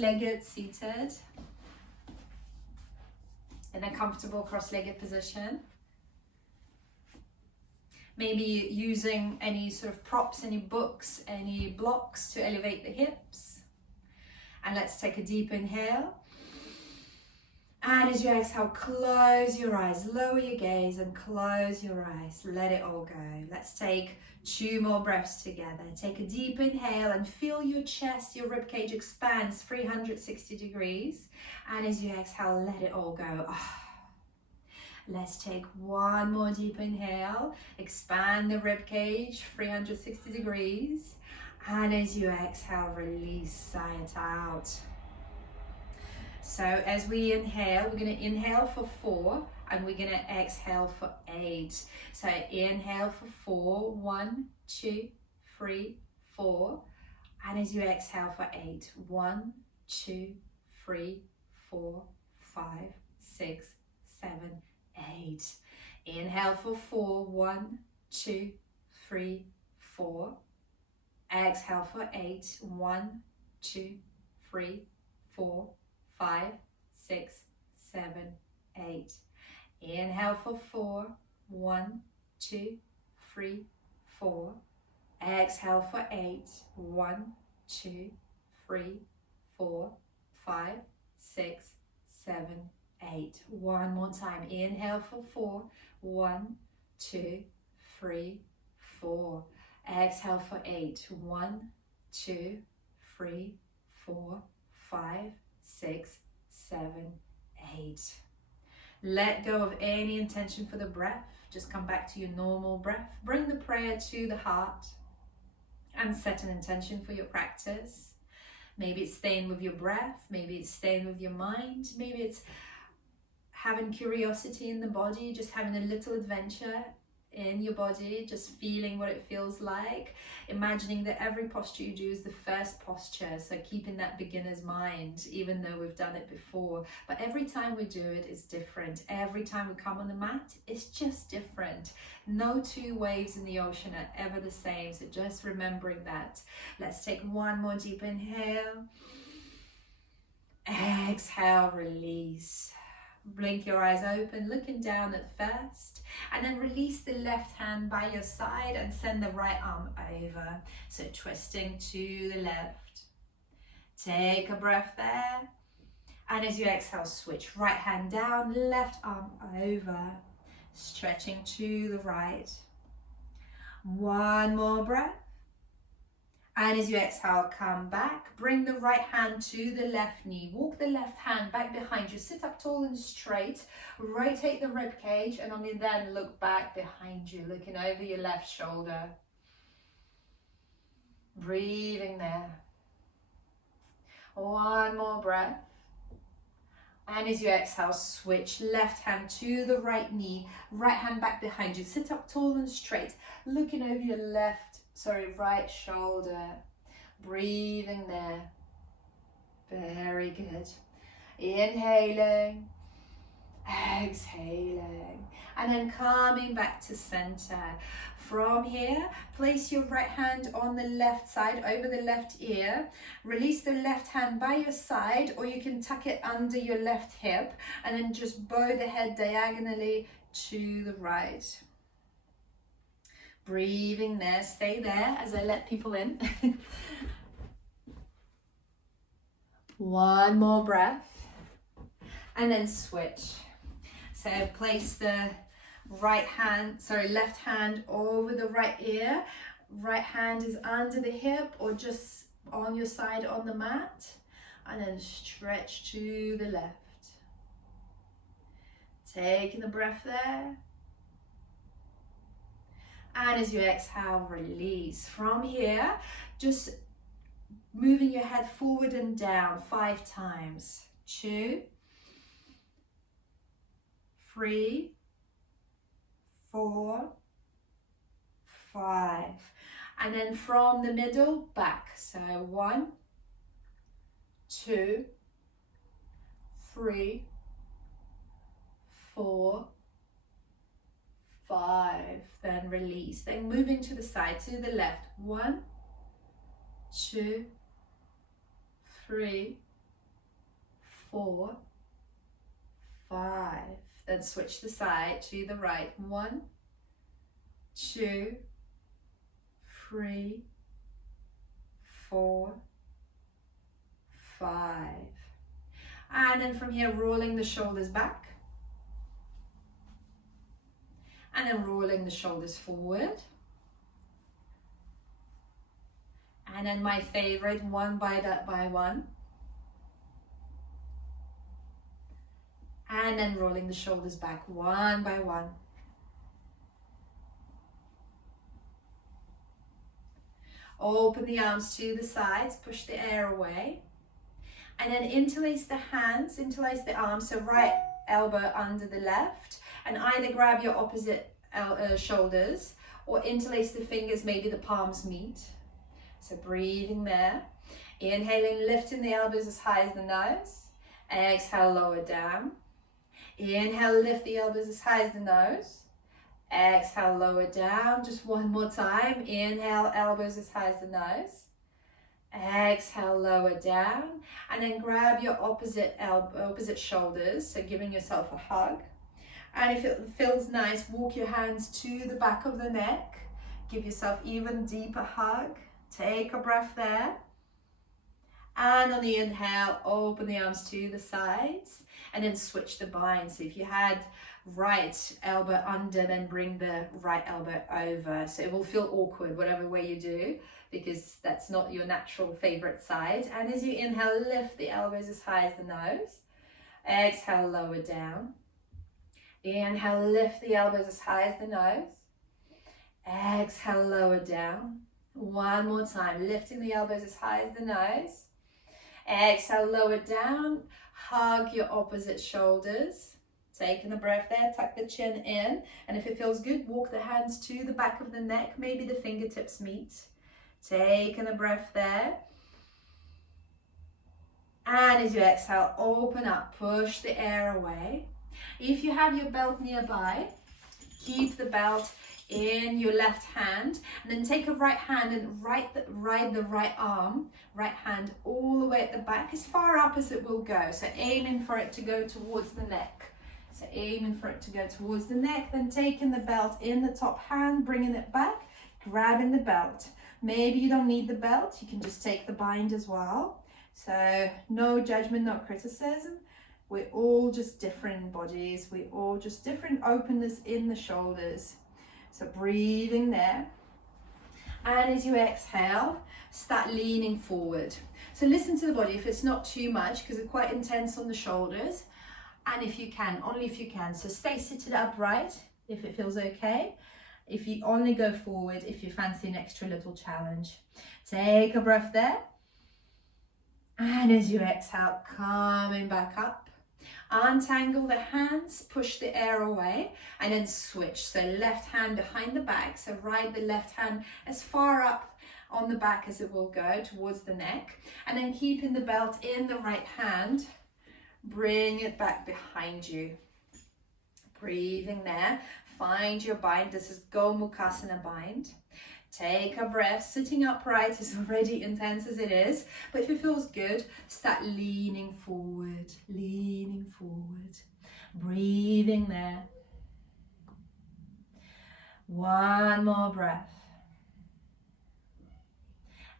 Legged seated in a comfortable cross-legged position. Maybe using any sort of props, any books, any blocks to elevate the hips. And let's take a deep inhale. And as you exhale, close your eyes, lower your gaze and close your eyes. Let it all go. Let's take 2 more breaths together. Take a deep inhale and feel your chest, your ribcage expands 360 degrees. And as you exhale, let it all go. Let's take 1 more deep inhale. Expand the ribcage 360 degrees. And as you exhale, release, sigh it out. So as we inhale, we're going to inhale for 4 and we're going to exhale for 8. So inhale for 4, 1, 2, 3, 4. And as you exhale for 8, 1, 2, 3, 4, 5, 6, 7, 8. Inhale for 4, 1, 2, 3, 4. Exhale for 8, 1, 2, 3, 4, 5, 6, 7, 8. Inhale for 4, 1, 2, 3, 4. Exhale for 8, 1, 2, 3, 4, 5, 6, 7, 8. One more time. Inhale for 4, 1, 2, 3, 4. Exhale for 8, 1, 2, 3, 4, 5, 6, 7, 8. Let go of any intention for the breath. Just come back to your normal breath. Bring the prayer to the heart and set an intention for your practice. Maybe it's staying with your breath. Maybe it's staying with your mind. Maybe it's having curiosity in the body, just having a little adventure in your body, just feeling what it feels like, imagining that every posture you do is the first posture, so keeping that beginner's mind, even though we've done it before. But every time we do it, it's different. Every time we come on the mat, it's just different. No 2 waves in the ocean are ever the same, so just remembering that. Let's take 1 more deep inhale. Exhale, release. Blink your eyes open, looking down at first, and then release the left hand by your side and send the right arm over. So twisting to the left. Take a breath there. And as you exhale, switch right hand down, left arm over. Stretching to the right. 1 more breath. And as you exhale, come back, bring the right hand to the left knee, walk the left hand back behind you, sit up tall and straight, rotate the rib cage, and only then look back behind you, looking over your left shoulder. Breathing there. 1 more breath. And as you exhale, switch left hand to the right knee, right hand back behind you, sit up tall and straight, looking over your right shoulder. Breathing there. Very good. Inhaling, exhaling, and then coming back to center. From here, place your right hand on the left side over the left ear. Release the left hand by your side, or you can tuck it under your left hip, and then just bow the head diagonally to the right. Breathing there, stay there as I let people in. 1 more breath, and then switch. So place the left hand over the right ear. Right hand is under the hip or just on your side on the mat, and then stretch to the left. Taking a breath there. And as you exhale, release. From here, just moving your head forward and down 5 times. 2, 3, 4, 5. And then from the middle, back. So 1, 2, 3, 4, 5. Then release. Then moving to the side, to the left. 1, 2, 3, 4, 5. Then switch the side to the right. 1, 2, 3, 4, 5. And then from here, rolling the shoulders back. And then rolling the shoulders forward. And then my favorite, one by one. And then rolling the shoulders back one by one. Open the arms to the sides, push the air away. And then interlace the hands, interlace the arms, so right elbow under the left. And either grab your opposite shoulders or interlace the fingers, maybe the palms meet. So breathing there. Inhaling, lifting the elbows as high as the nose. Exhale, lower down. Inhale, lift the elbows as high as the nose. Exhale, lower down. Just one more time. Inhale, elbows as high as the nose. Exhale, lower down. And then grab your opposite shoulders, so giving yourself a hug. And if it feels nice, walk your hands to the back of the neck. Give yourself even deeper hug. Take a breath there. And on the inhale, open the arms to the sides. And then switch the bind. So if you had right elbow under, then bring the right elbow over. So it will feel awkward, whatever way you do, because that's not your natural favorite side. And as you inhale, lift the elbows as high as the nose. Exhale, lower down. Inhale, lift the elbows as high as the nose. Exhale, lower down. One more time, lifting the elbows as high as the nose. Exhale, lower down. Hug your opposite shoulders. Taking a breath there, tuck the chin in. And if it feels good, walk the hands to the back of the neck. Maybe the fingertips meet. Taking a breath there. And as you exhale, open up, push the air away. If you have your belt nearby, keep the belt in your left hand, and then take a right hand and ride the right arm, right hand all the way at the back, as far up as it will go. So aiming for it to go towards the neck. So aiming for it to go towards the neck, then taking the belt in the top hand, bringing it back, grabbing the belt. Maybe you don't need the belt, you can just take the bind as well. So no judgment, no criticism. We're all just different bodies. We're all just different openness in the shoulders. So breathing there. And as you exhale, start leaning forward. So listen to the body if it's not too much, because it's quite intense on the shoulders. And if you can, only if you can. So stay seated upright if it feels okay. If you only go forward, if you fancy an extra little challenge. Take a breath there. And as you exhale, coming back up. Untangle the hands, push the air away, and then switch. So left hand behind the back, so ride the left hand as far up on the back as it will go towards the neck, and then keeping the belt in the right hand, bring it back behind you. Breathing there, find your bind. This is Gomukhasana bind. Take a breath. Sitting upright is already intense as it is, but if it feels good, start leaning forward, breathing there. One more breath.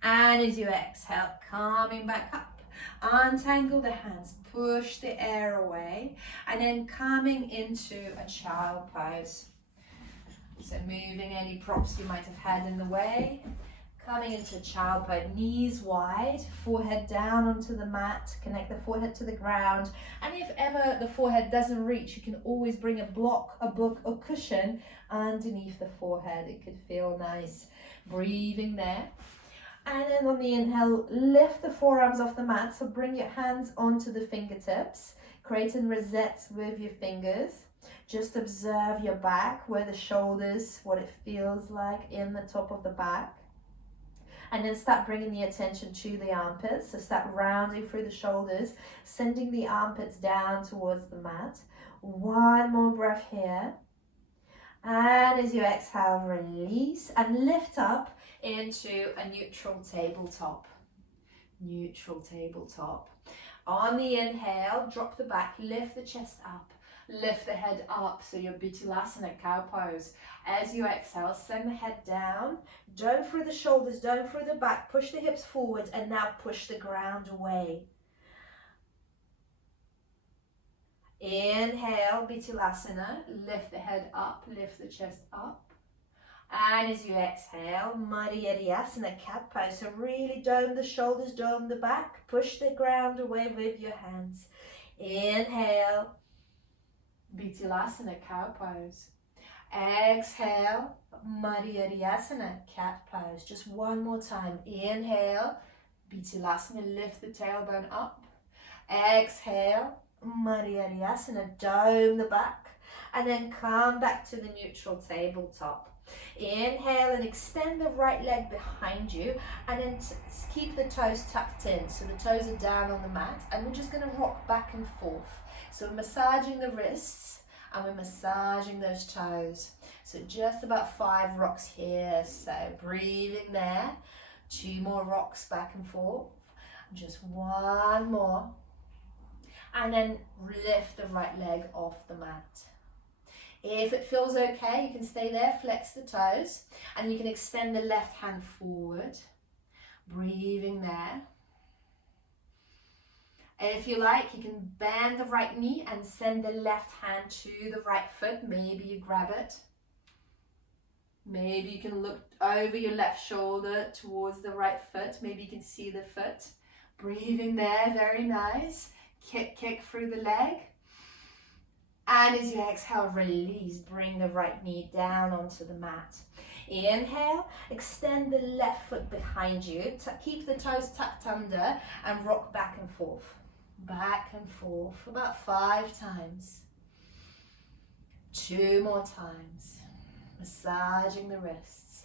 And as you exhale, coming back up, untangle the hands, push the air away, and then coming into a child pose. So moving any props you might have had in the way. Coming into child pose, knees wide, forehead down onto the mat, connect the forehead to the ground. And if ever the forehead doesn't reach, you can always bring a block, a book, or cushion underneath the forehead. It could feel nice. Breathing there. And then on the inhale, lift the forearms off the mat. So bring your hands onto the fingertips, creating rosettes with your fingers. Just observe your back, where the shoulders, what it feels like in the top of the back. And then start bringing the attention to the armpits. So start rounding through the shoulders, sending the armpits down towards the mat. One more breath here. And as you exhale, release and lift up into a neutral tabletop. Neutral tabletop. On the inhale, drop the back, lift the chest up, lift the head up, so your Bittilasana cow pose. As you exhale, send the head down, don't through the shoulders, don't through the back, push the hips forward, and now push the ground away. Inhale, Bittilasana, lift the head up, lift the chest up. And as you exhale, Madhyasana cat pose. So really dome the shoulders, dome the back, push the ground away with your hands. Inhale, Bittilasana cow pose. Exhale, Madhyasana cat pose. Just one more time. Inhale, Bittilasana, lift the tailbone up. Exhale, Madhyasana, dome the back. And then come back to the neutral tabletop. Inhale and extend the right leg behind you, and then keep the toes tucked in. So the toes are down on the mat, and we're just going to rock back and forth. So we're massaging the wrists and we're massaging those toes. So just about 5 rocks here. So breathing there. 2 more rocks back and forth. Just 1 more. And then lift the right leg off the mat. If it feels okay, you can stay there, flex the toes, and you can extend the left hand forward, breathing there. And if you like, you can bend the right knee and send the left hand to the right foot. Maybe you grab it. Maybe you can look over your left shoulder towards the right foot. Maybe you can see the foot. Breathing there, very nice. Kick through the leg. And as you exhale, release, bring the right knee down onto the mat. Inhale, extend the left foot behind you. Keep the toes tucked under and rock back and forth. Back and forth, about 5 times. 2 more times. Massaging the wrists.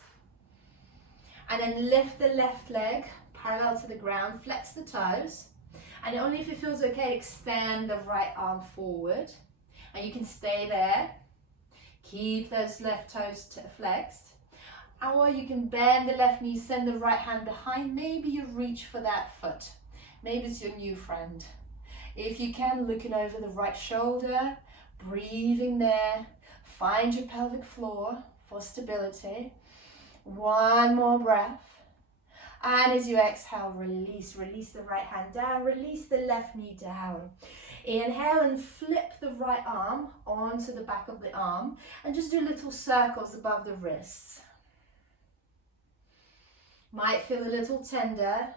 And then lift the left leg parallel to the ground, flex the toes. And only if it feels okay, extend the right arm forward. And you can stay there. Keep those left toes flexed. Or you can bend the left knee, send the right hand behind. Maybe you reach for that foot. Maybe it's your new friend. If you can, looking over the right shoulder, breathing there. Find your pelvic floor for stability. 1 more breath. And as you exhale, release the right hand down, release the left knee down. Inhale and flip the right arm onto the back of the arm and just do little circles above the wrists. Might feel a little tender.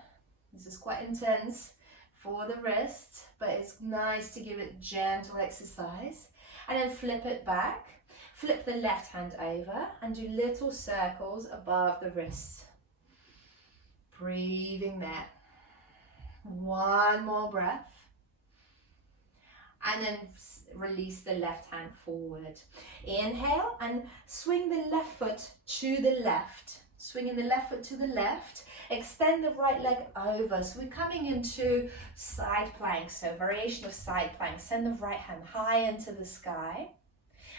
This is quite intense for the wrist, but it's nice to give it gentle exercise. And then flip it back. Flip the left hand over and do little circles above the wrists. Breathing there. 1 more breath. And then release the left hand forward. Inhale and swing the left foot to the left. Swinging the left foot to the left. Extend the right leg over. So we're coming into side plank. So variation of side plank. Send the right hand high into the sky.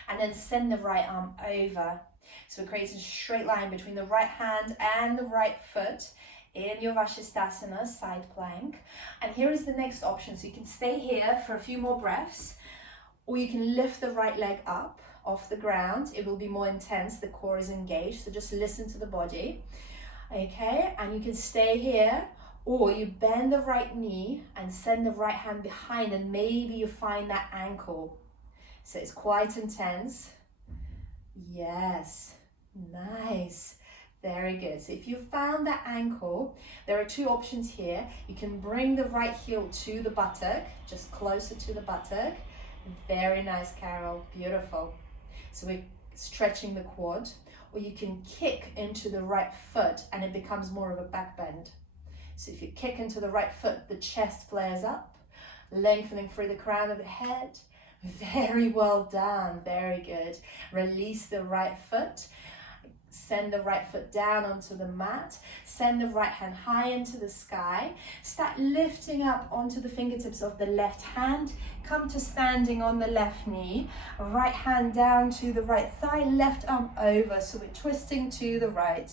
And then send the right arm over. So it creates a straight line between the right hand and the right foot in your Vashisthasana, side plank. And here is the next option. So you can stay here for a few more breaths, or you can lift the right leg up off the ground. It will be more intense, the core is engaged, so just listen to the body. Okay, and you can stay here, or you bend the right knee and send the right hand behind, and maybe you find that ankle. So it's quite intense. Yes, nice. Very good. So if you found that ankle, there are 2 options here. You can bring the right heel to the buttock, just closer to the buttock. Very nice, Carol. Beautiful. So we're stretching the quad. Or you can kick into the right foot and it becomes more of a back bend. So if you kick into the right foot, the chest flares up, lengthening through the crown of the head. Very well done. Very good. Release the right foot. Send the right foot down onto the mat. Send the right hand high into the sky. Start lifting up onto the fingertips of the left hand. Come to standing on the left knee. Right hand down to the right thigh. Left arm over. So we're twisting to the right.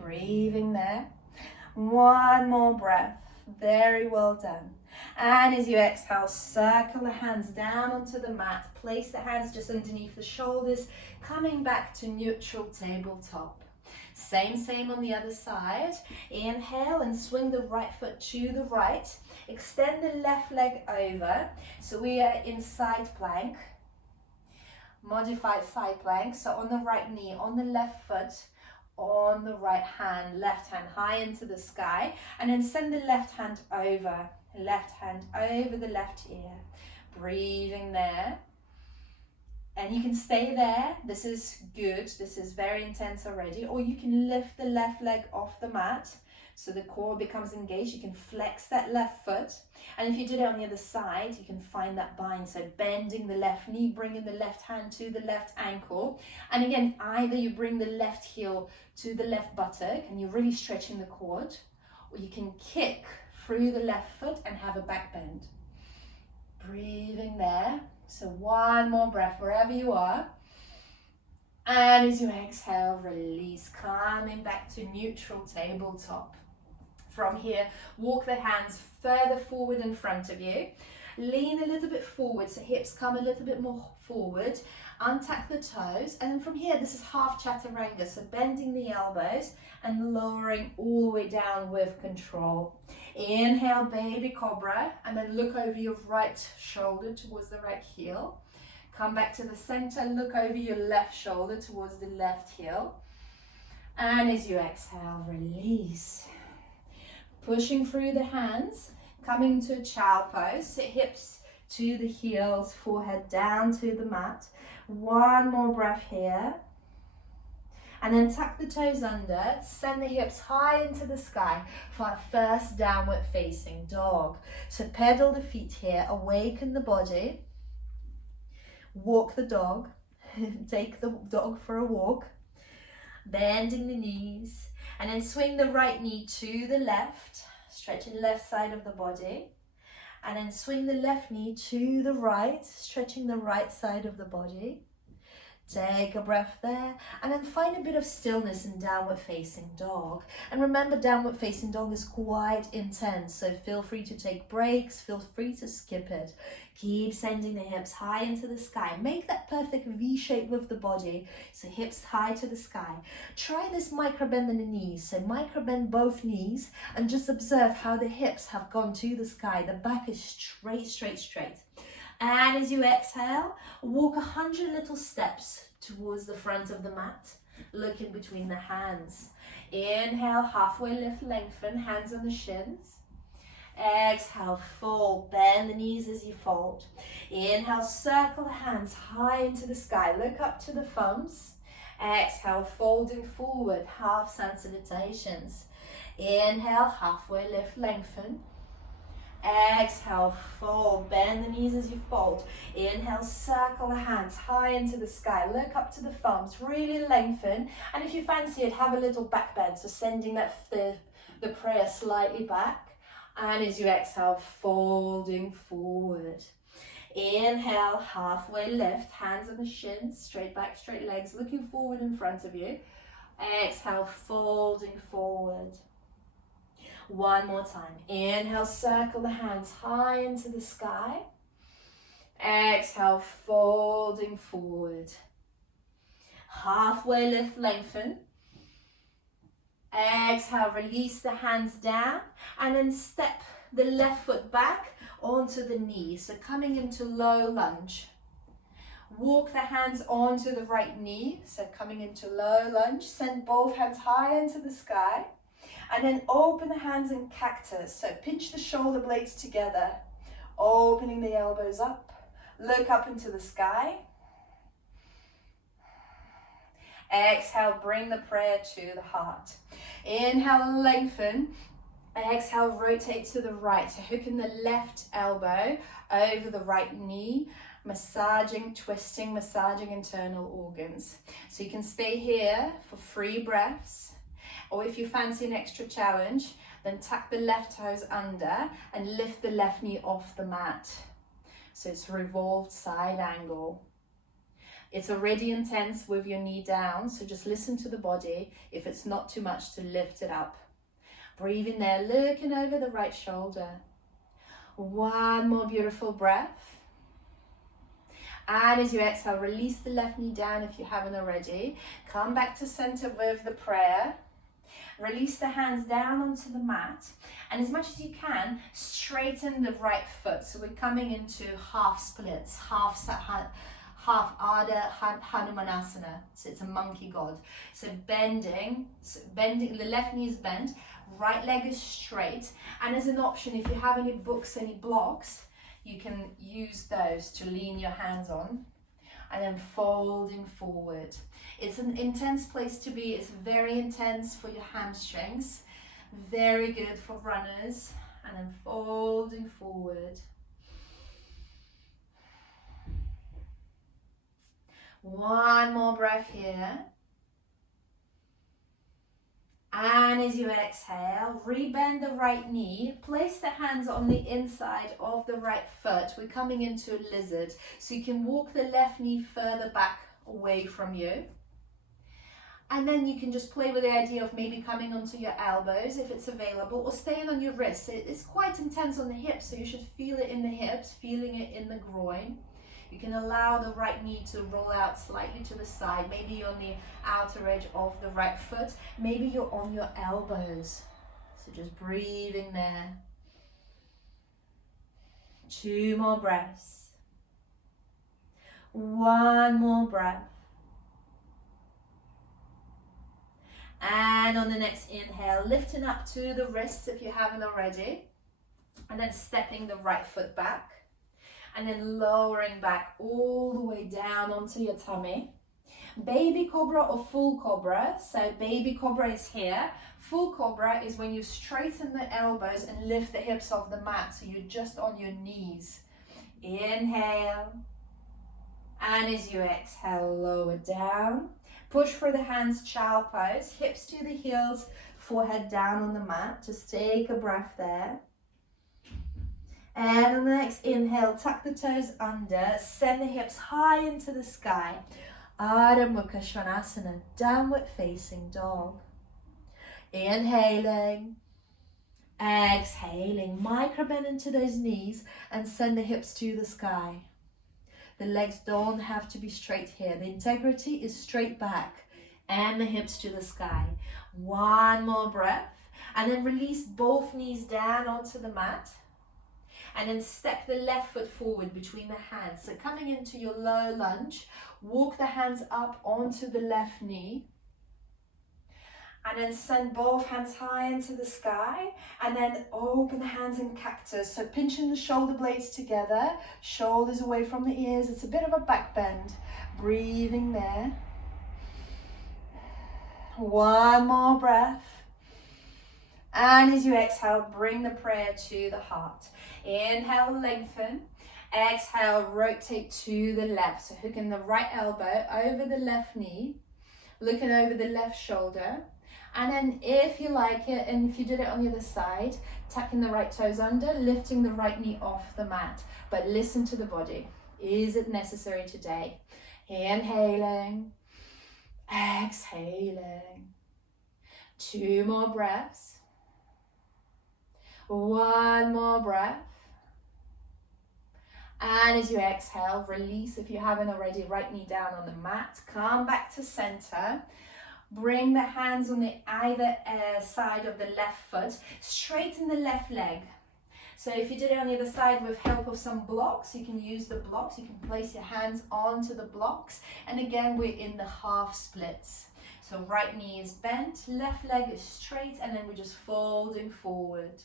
Breathing there. One more breath. Very well done. And as you exhale, circle the hands down onto the mat. Place the hands just underneath the shoulders, coming back to neutral tabletop. Same on the other side. Inhale and swing the right foot to the right. Extend the left leg over. So we are in side plank, modified side plank. So on the right knee, on the left foot, on the right hand, left hand high into the sky, and then send the left hand over the left ear. Breathing there. And you can stay there. This is good. This is very intense already. Or you can lift the left leg off the mat so the core becomes engaged. You can flex that left foot. And if you did it on the other side, you can find that bind. So bending the left knee, bringing the left hand to the left ankle. And again, either you bring the left heel to the left buttock and you're really stretching the quad, or you can kick through the left foot and have a back bend. Breathing there. So one more breath wherever you are. And as you exhale, release, coming back to neutral tabletop. From here, walk the hands further forward in front of you. Lean a little bit forward, so hips come a little bit more forward. Untuck the toes. And then from here, this is half chaturanga, so bending the elbows and lowering all the way down with control. Inhale, baby cobra, and then look over your right shoulder towards the right heel. Come back to the center, look over your left shoulder towards the left heel. And as you exhale, release. Pushing through the hands, coming to a child pose, so hips to the heels, forehead down to the mat. One more breath here. And then tuck the toes under, send the hips high into the sky for our first downward facing dog. So pedal the feet here, awaken the body, walk the dog, take the dog for a walk, bending the knees, and then swing the right knee to the left, stretching left side of the body, and then swing the left knee to the right, stretching the right side of the body. Take a breath there, and then find a bit of stillness in downward facing dog. And remember, downward facing dog is quite intense, so feel free to take breaks, feel free to skip it. Keep sending the hips high into the sky. Make that perfect V shape with the body, so hips high to the sky. Try this micro bend in the knees, so micro bend both knees, and just observe how the hips have gone to the sky. The back is straight. And as you exhale, walk 100 little steps towards the front of the mat, looking between the hands. Inhale, halfway lift, lengthen, hands on the shins. Exhale, fold, bend the knees as you fold. Inhale, circle the hands high into the sky, look up to the thumbs. Exhale, folding forward, half sun salutations. Inhale, halfway lift, lengthen. Exhale, fold, bend the knees as you fold. Inhale, circle the hands high into the sky, look up to the thumbs, really lengthen. And if you fancy it, have a little back bend, so sending the prayer slightly back. And as you exhale, folding forward. Inhale, halfway lift, hands on the shins, straight back, straight legs, looking forward in front of you. Exhale, folding forward. One more time. Inhale, circle the hands high into the sky. Exhale, folding forward. Halfway lift, lengthen. Exhale, release the hands down, and then step the left foot back onto the knee. So coming into low lunge. Walk the hands onto the right knee. So coming into low lunge. Send both hands high into the sky. And then open the hands in cactus. So pinch the shoulder blades together, opening the elbows up. Look up into the sky. Exhale, bring the prayer to the heart. Inhale, lengthen. Exhale, rotate to the right. So hooking the left elbow over the right knee, massaging, twisting, massaging internal organs. So you can stay here for 3 breaths. Or if you fancy an extra challenge, then tuck the left toes under and lift the left knee off the mat. So it's revolved side angle. It's already intense with your knee down, so just listen to the body if it's not too much to lift it up. Breathe in there, looking over the right shoulder. One more beautiful breath. And as you exhale, release the left knee down if you haven't already. Come back to center with the prayer. Release the hands down onto the mat. And as much as you can, straighten the right foot. So we're coming into half splits, half Ardha Hanumanasana. So it's a monkey god. So bending, the left knee is bent, right leg is straight. And as an option, if you have any books, any blocks, you can use those to lean your hands on. And then folding forward. It's an intense place to be. It's very intense for your hamstrings. Very good for runners. And then folding forward. One more breath here. And as you exhale, rebend the right knee, place the hands on the inside of the right foot. We're coming into a lizard. So you can walk the left knee further back away from you. And then you can just play with the idea of maybe coming onto your elbows if it's available, or staying on your wrists. It's quite intense on the hips, so you should feel it in the hips, feeling it in the groin. You can allow the right knee to roll out slightly to the side. Maybe you're on the outer edge of the right foot. Maybe you're on your elbows. So just breathing there. 2 more breaths. 1 more breath. And on the next inhale, lifting up to the wrists if you haven't already. And then stepping the right foot back. And then lowering back all the way down onto your tummy. Baby cobra or full cobra. So baby cobra is here. Full cobra is when you straighten the elbows and lift the hips off the mat. So you're just on your knees. Inhale. And as you exhale, lower down. Push for the hands, child pose. Hips to the heels, forehead down on the mat. Just take a breath there. And on the next inhale, tuck the toes under, send the hips high into the sky. Ardha Mukha Svanasana, downward facing dog. Inhaling, exhaling, micro bend into those knees and send the hips to the sky. The legs don't have to be straight here. The integrity is straight back and the hips to the sky. 1 more breath and then release both knees down onto the mat. And then step the left foot forward between the hands. So coming into your low lunge, walk the hands up onto the left knee. And then send both hands high into the sky. And then open the hands in cactus. So pinching the shoulder blades together, shoulders away from the ears. It's a bit of a back bend. Breathing there. 1 more breath. And as you exhale, bring the prayer to the heart. Inhale, lengthen. Exhale, rotate to the left. So hooking the right elbow over the left knee. Looking over the left shoulder. And then if you like it, and if you did it on the other side, tucking the right toes under, lifting the right knee off the mat. But listen to the body. Is it necessary today? Inhaling. Exhaling. 2 more breaths. 1 more breath. And as you exhale, release if you haven't already, right knee down on the mat. Come back to center. Bring the hands on the either side of the left foot. Straighten the left leg. So if you did it on the other side with help of some blocks, you can use the blocks. You can place your hands onto the blocks. And again, we're in the half splits. So right knee is bent, left leg is straight, and then we're just folding forward.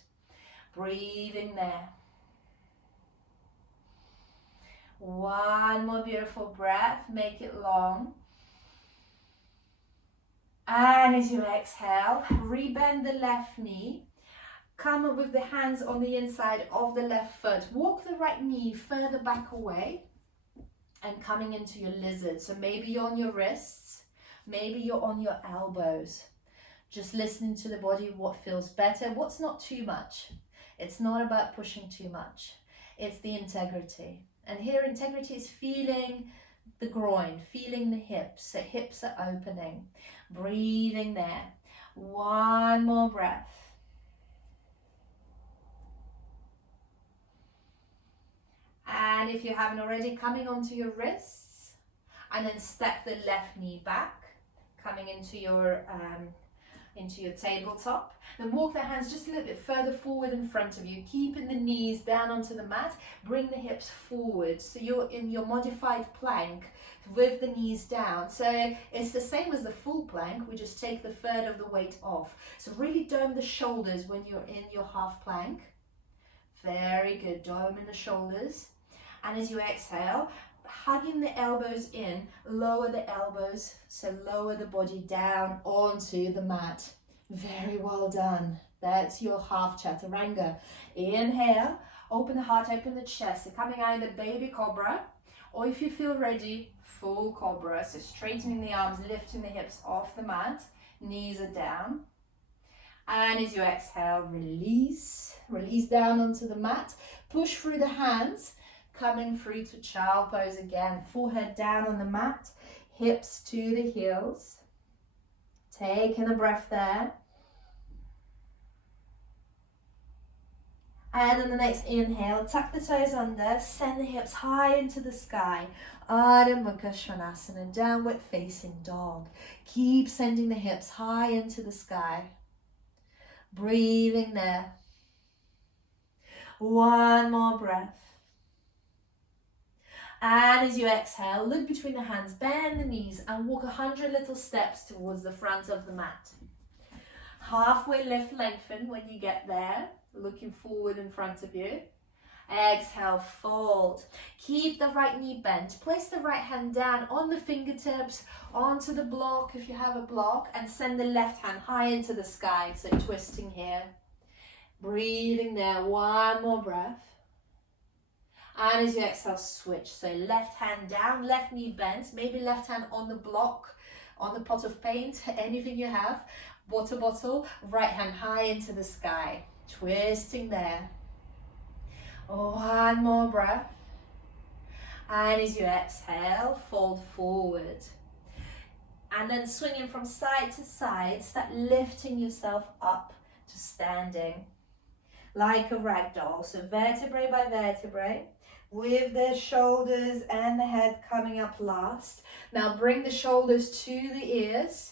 Breathing there. 1 more beautiful breath, make it long. And as you exhale, rebend the left knee. Come up with the hands on the inside of the left foot. Walk the right knee further back away and coming into your lizard. So maybe you're on your wrists, maybe you're on your elbows. Just listening to the body, what feels better, what's not too much. It's not about pushing too much. It's the integrity. And here integrity is feeling the groin, feeling the hips. The hips are opening. Breathing there. 1 more breath. And if you haven't already, coming onto your wrists, and then step the left knee back, coming into your tabletop. Then walk the hands just a little bit further forward in front of you, keeping the knees down onto the mat. Bring the hips forward, so you're in your modified plank with the knees down. So it's the same as the full plank, we just take the third of the weight off. So really dome the shoulders when you're in your half plank. Very good, dome in the shoulders. And as you exhale, hugging the elbows in, lower the elbows, so lower the body down onto the mat. Very well done. That's your half chaturanga. Inhale, open the heart, open the chest. So coming out of the baby cobra, or if you feel ready, full cobra. So straightening the arms, lifting the hips off the mat, knees are down. And as you exhale, release down onto the mat, push through the hands, coming through to child pose again, forehead down on the mat, hips to the heels. Taking a breath there. And on the next inhale, tuck the toes under, send the hips high into the sky. Ardha Mukha Svanasana, downward facing dog. Keep sending the hips high into the sky. Breathing there. One more breath. And as you exhale, look between the hands, bend the knees and walk 100 little steps towards the front of the mat. Halfway lift, lengthen when you get there, looking forward in front of you. Exhale, fold. Keep the right knee bent. Place the right hand down on the fingertips, onto the block if you have a block, and send the left hand high into the sky. So twisting here. Breathing there, one more breath. And as you exhale, switch. So left hand down, left knee bent, maybe left hand on the block, on the pot of paint, anything you have, water bottle, right hand high into the sky. Twisting there. One more breath. And as you exhale, fold forward. And then swinging from side to side, start lifting yourself up to standing. Like a rag doll. So vertebrae by vertebrae, with the shoulders and the head coming up last. Now bring the shoulders to the ears.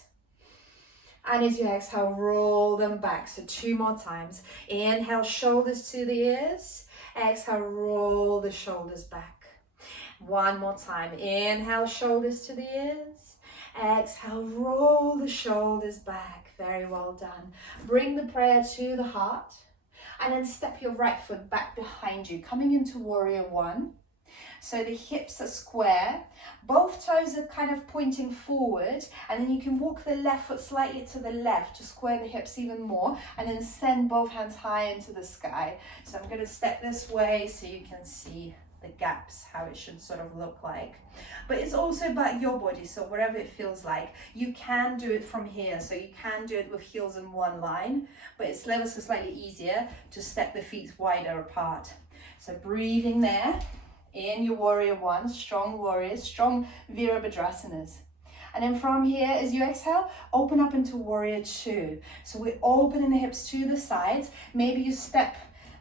And as you exhale, roll them back. So 2 more times. Inhale, shoulders to the ears. Exhale, roll the shoulders back. 1 more time. Inhale, shoulders to the ears. Exhale, roll the shoulders back. Very well done. Bring the prayer to the heart. And then step your right foot back behind you, coming into warrior one. So the hips are square, both toes are kind of pointing forward, and then you can walk the left foot slightly to the left to square the hips even more, and then send both hands high into the sky. So I'm going to step this way so you can see the gaps, how it should sort of look like. But it's also about your body, so wherever it feels like. You can do it from here, so you can do it with heels in one line, but it's ever so slightly easier to step the feet wider apart. So breathing there. In your warrior one, strong warriors, strong Virabhadrasanas. And then from here, as you exhale, open up into warrior two. So we're opening the hips to the sides. Maybe you step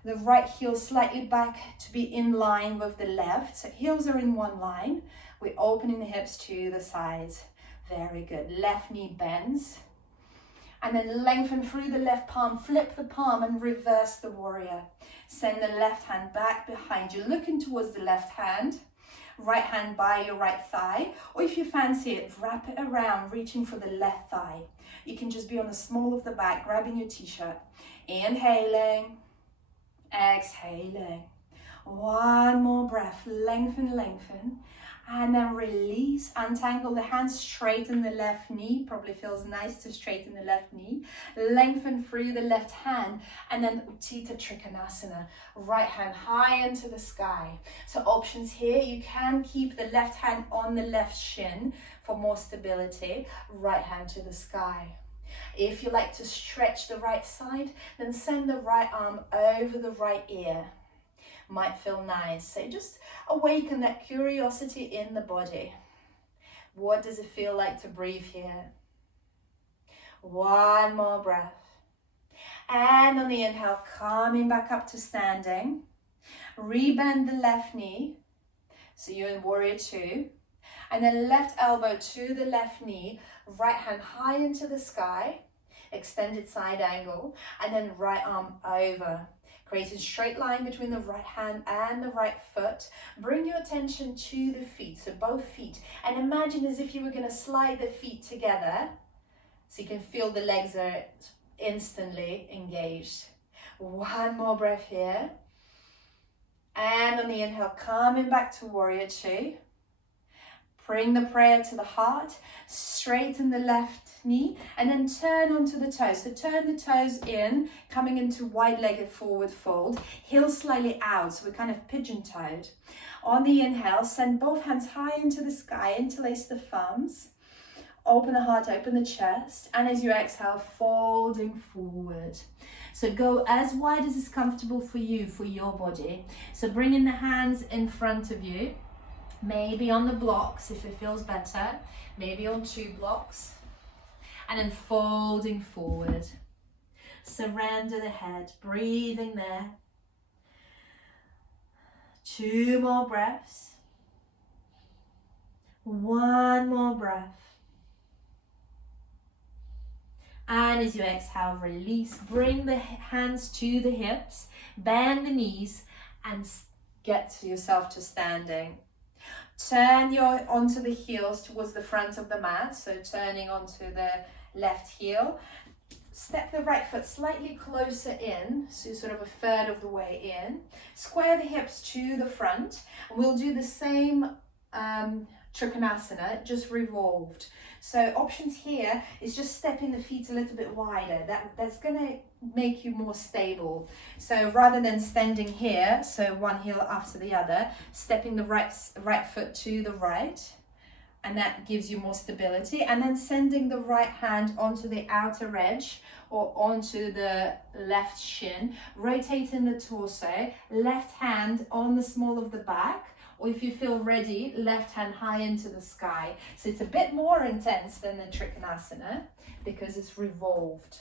the right heel slightly back to be in line with the left. So heels are in one line. We're opening the hips to the sides. Very good. Left knee bends. And then lengthen through the left palm, flip the palm and reverse the warrior. Send the left hand back behind you, looking towards the left hand. Right hand by your right thigh, or if you fancy it, wrap it around, reaching for the left thigh. You can just be on the small of the back, grabbing your t-shirt. Inhaling, exhaling. One more breath, lengthen, lengthen. And then release, untangle the hands, straighten the left knee. Probably feels nice to straighten the left knee. Lengthen through the left hand, and then Uttita Trikonasana. Right hand high into the sky. So options here, you can keep the left hand on the left shin for more stability. Right hand to the sky. If you like to stretch the right side, then send the right arm over the right ear. Might feel nice. So just awaken that curiosity in the body. What does it feel like to breathe here? One more breath. And on the inhale, coming back up to standing. Rebend the left knee. So you're in warrior two. And then left elbow to the left knee, right hand high into the sky, extended side angle, and then right arm over. Create a straight line between the right hand and the right foot. Bring your attention to the feet, so both feet. And imagine as if you were going to slide the feet together, so you can feel the legs are instantly engaged. One more breath here. And on the inhale, coming back to warrior two. Bring the prayer to the heart, straighten the left knee, and then turn onto the toes. So turn the toes in, coming into wide-legged forward fold, heels slightly out, so we're kind of pigeon-toed. On the inhale, send both hands high into the sky, interlace the thumbs, open the heart, open the chest, and as you exhale, folding forward. So go as wide as is comfortable for you, for your body. So bringing the hands in front of you, maybe on the blocks if it feels better, maybe on 2 blocks, and then folding forward. Surrender the head, breathing there. 2 more breaths. 1 more breath. And as you exhale, release. Bring the hands to the hips, bend the knees, and get yourself to standing. Turn onto the heels towards the front of the mat, so turning onto the left heel. Step the right foot slightly closer in, so sort of a third of the way in. Square the hips to the front. We'll do the same Trikonasana, just revolved. So options here is just stepping the feet a little bit wider. That's going to make you more stable. So rather than standing here, so one heel after the other, stepping the right foot to the right, and that gives you more stability. And then sending the right hand onto the outer edge or onto the left shin, rotating the torso, left hand on the small of the back, or if you feel ready, left hand high into the sky. So it's a bit more intense than the Trikonasana because it's revolved.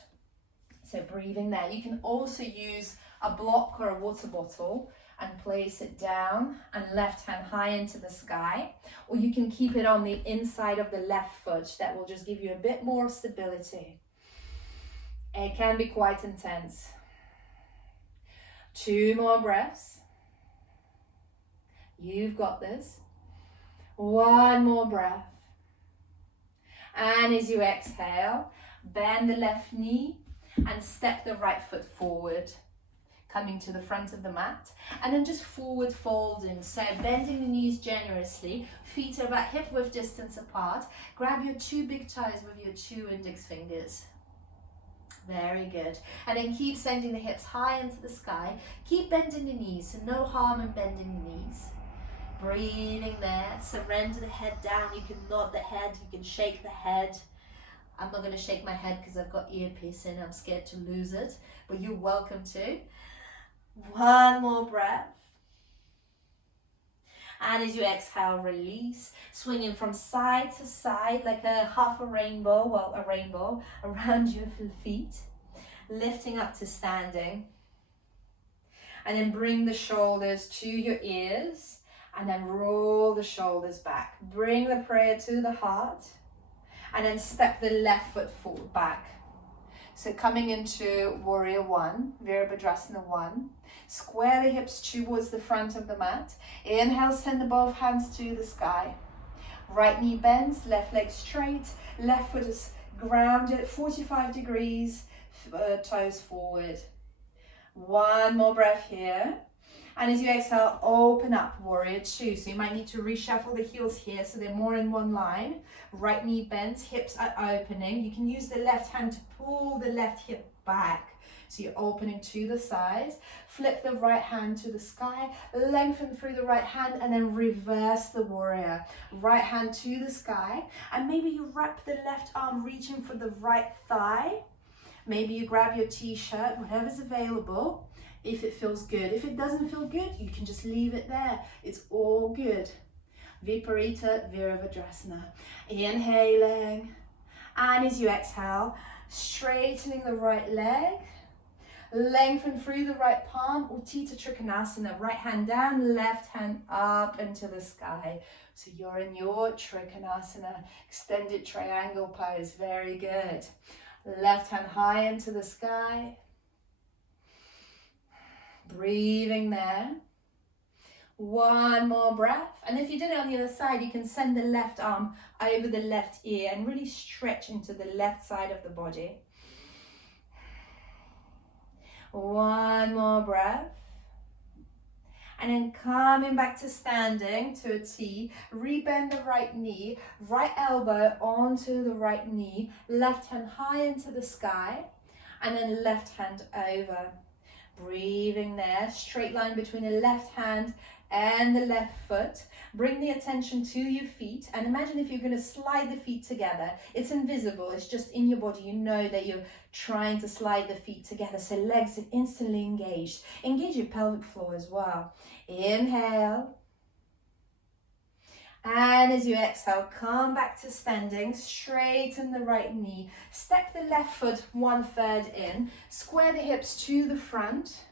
So breathing there. You can also use a block or a water bottle and place it down and left hand high into the sky, or you can keep it on the inside of the left foot. That will just give you a bit more stability. It can be quite intense. 2 more breaths. You've got this. 1 more breath. And as you exhale, bend the left knee and step the right foot forward, coming to the front of the mat, and then just forward folding. So bending the knees generously, feet are about hip width distance apart. Grab your 2 big toes with your 2 index fingers. Very good. And then keep sending the hips high into the sky. Keep bending the knees, so no harm in bending the knees. Breathing there. Surrender the head down. You can nod the head, you can shake the head. I'm not going to shake my head because I've got earpiece in. I'm scared to lose it, but you're welcome to. 1 more breath. And as you exhale, release, swinging from side to side like a half a rainbow, well, a rainbow around your feet, lifting up to standing. And then bring the shoulders to your ears and then roll the shoulders back. Bring the prayer to the heart and then step the left foot forward back. So coming into warrior 1, Virabhadrasana 1, square the hips towards the front of the mat. Inhale, send both hands to the sky. Right knee bends, left leg straight, left foot is grounded at 45 degrees, toes forward. 1 more breath here. And as you exhale, open up, warrior 2. So you might need to reshuffle the heels here so they're more in one line. Right knee bends, hips are opening. You can use the left hand to pull the left hip back. So you're opening to the sides. Flip the right hand to the sky, lengthen through the right hand, and then reverse the warrior. Right hand to the sky, and maybe you wrap the left arm reaching for the right thigh. Maybe you grab your t-shirt, whatever's available, if it feels good. If it doesn't feel good, you can just leave it there. It's all good. Viparita Virabhadrasana. Inhaling, and as you exhale, straightening the right leg, Lengthen through the right palm, Uttita Trikonasana. Right hand down, left hand up into the sky. So you're in your Trikonasana, extended triangle pose. Very good. Left hand high into the sky. Breathing there. One more breath. And if you did it on the other side, you can send the left arm over the left ear and really stretch into the left side of the body. One more breath. And then coming back to standing to a T, rebend the right knee, right elbow onto the right knee, left hand high into the sky, and then left hand over. Breathing there, straight line between the left hand and the left foot. Bring the attention to your feet and imagine if you're going to slide the feet together. It's invisible, it's just in your body. You know that you're trying to slide the feet together, so legs are instantly engaged. Engage your pelvic floor as well. Inhale. And as you exhale, come back to standing, straighten the right knee, step the left foot 1/3 in, square the hips to the front,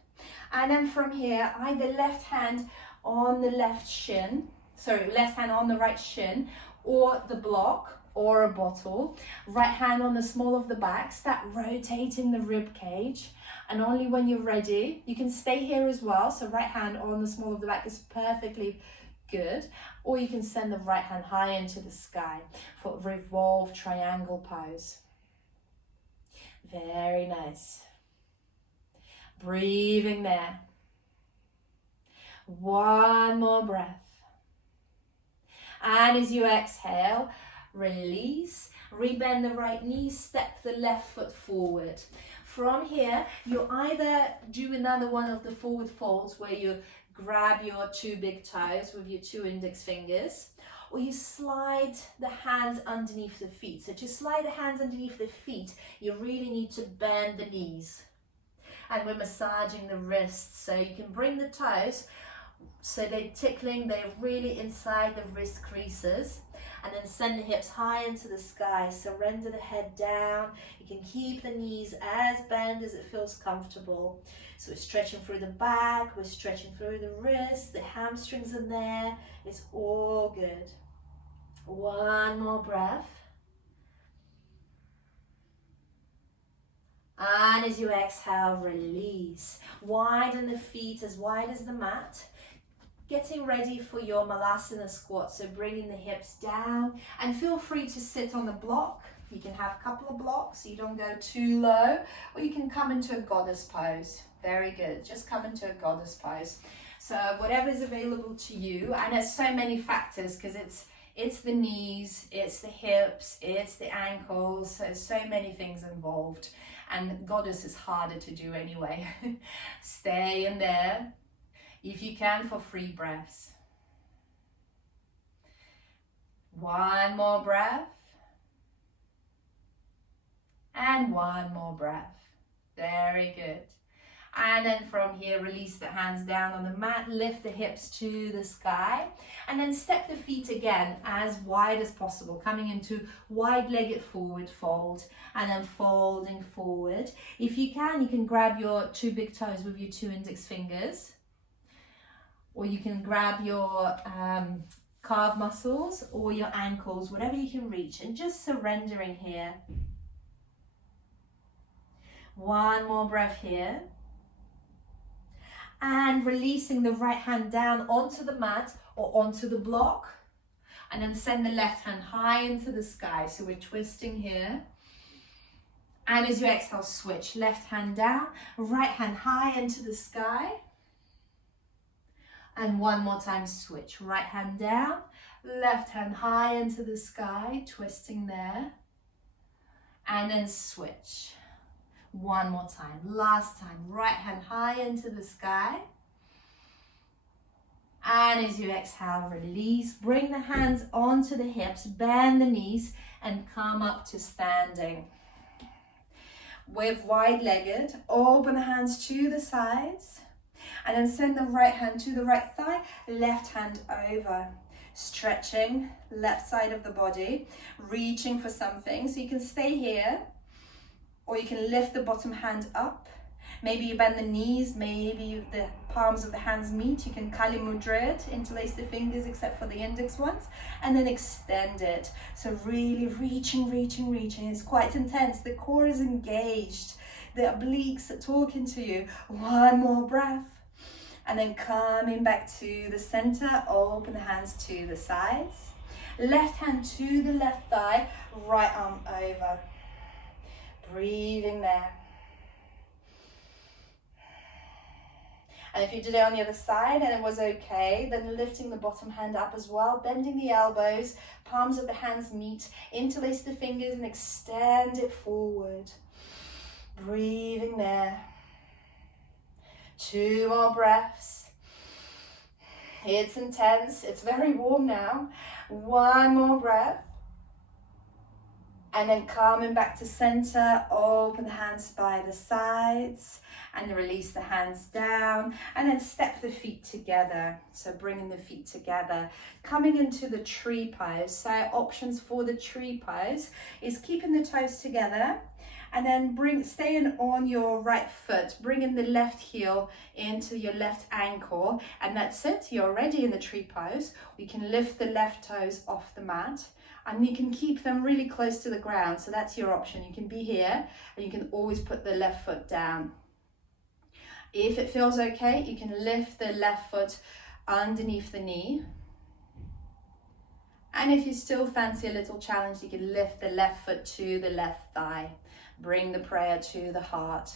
and then from here, either left hand on the left hand on the right shin, or the block, or a bottle, right hand on the small of the back, start rotating the rib cage, and only when you're ready, you can stay here as well, so right hand on the small of the back is perfectly good, or you can send the right hand high into the sky for revolve triangle pose. Very nice. Breathing there. One more breath. And as you exhale, release, rebend the right knee, step the left foot forward. From here, you either do another one of the forward folds where you grab your two big toes with your two index fingers, or you slide the hands underneath the feet. So to slide the hands underneath the feet, you really need to bend the knees. And we're massaging the wrists, so you can bring the toes so they're tickling, they're really inside the wrist creases, and then send the hips high into the sky. Surrender the head down. You can keep the knees as bent as it feels comfortable. So we're stretching through the back, we're stretching through the wrists, the hamstrings are there. It's all good. One more breath. And as you exhale, release. Widen the feet as wide as the mat. Getting ready for your Malasana squat, so bringing the hips down, and feel free to sit on the block. You can have a couple of blocks so you don't go too low, or you can come into a goddess pose. Very good, just come into a goddess pose. So whatever is available to you, and there's so many factors because it's the knees, it's the hips, it's the ankles, so many things involved, and goddess is harder to do anyway. Stay in there. If you can, for 3 breaths. One more breath. And one more breath. Very good. And then from here, release the hands down on the mat, lift the hips to the sky, and then step the feet again as wide as possible, coming into wide-legged forward fold, and then folding forward. If you can grab your 2 big toes with your 2 index fingers, or you can grab your calf muscles or your ankles, whatever you can reach, and just surrendering here. One more breath here. And releasing the right hand down onto the mat or onto the block, and then send the left hand high into the sky. So we're twisting here. And as you exhale, switch. Left hand down, right hand high into the sky. And one more time, switch. Right hand down, left hand high into the sky, twisting there. And then switch. One more time. Last time, right hand high into the sky. And as you exhale, release. Bring the hands onto the hips, bend the knees, and come up to standing. With wide-legged, open the hands to the sides. And then send the right hand to the right thigh, left hand over. Stretching left side of the body, reaching for something. So you can stay here, or you can lift the bottom hand up, Maybe you bend the knees, maybe the palms of the hands meet. You can Kali Mudra it, interlace the fingers except for the index ones, and then extend it. So really reaching. It's quite intense. The core is engaged. The obliques are talking to you. One more breath. And then coming back to the center, open the hands to the sides. Left hand to the left thigh, right arm over. Breathing there. And if you did it on the other side and it was okay, then lifting the bottom hand up as well, bending the elbows, palms of the hands meet, interlace the fingers and extend it forward. Breathing there. 2 more breaths. It's intense. It's very warm now. 1 more breath. And then coming back to center, open the hands by the sides and release the hands down, and then step the feet together. So bringing the feet together, coming into the tree pose. So options for the tree pose is keeping the toes together, and then staying on your right foot, bringing the left heel into your left ankle, and that's it. You're already in the tree pose. We can lift the left toes off the mat, and you can keep them really close to the ground. So that's your option. You can be here, and you can always put the left foot down. If it feels okay, you can lift the left foot underneath the knee. And if you still fancy a little challenge, you can lift the left foot to the left thigh. Bring the prayer to the heart.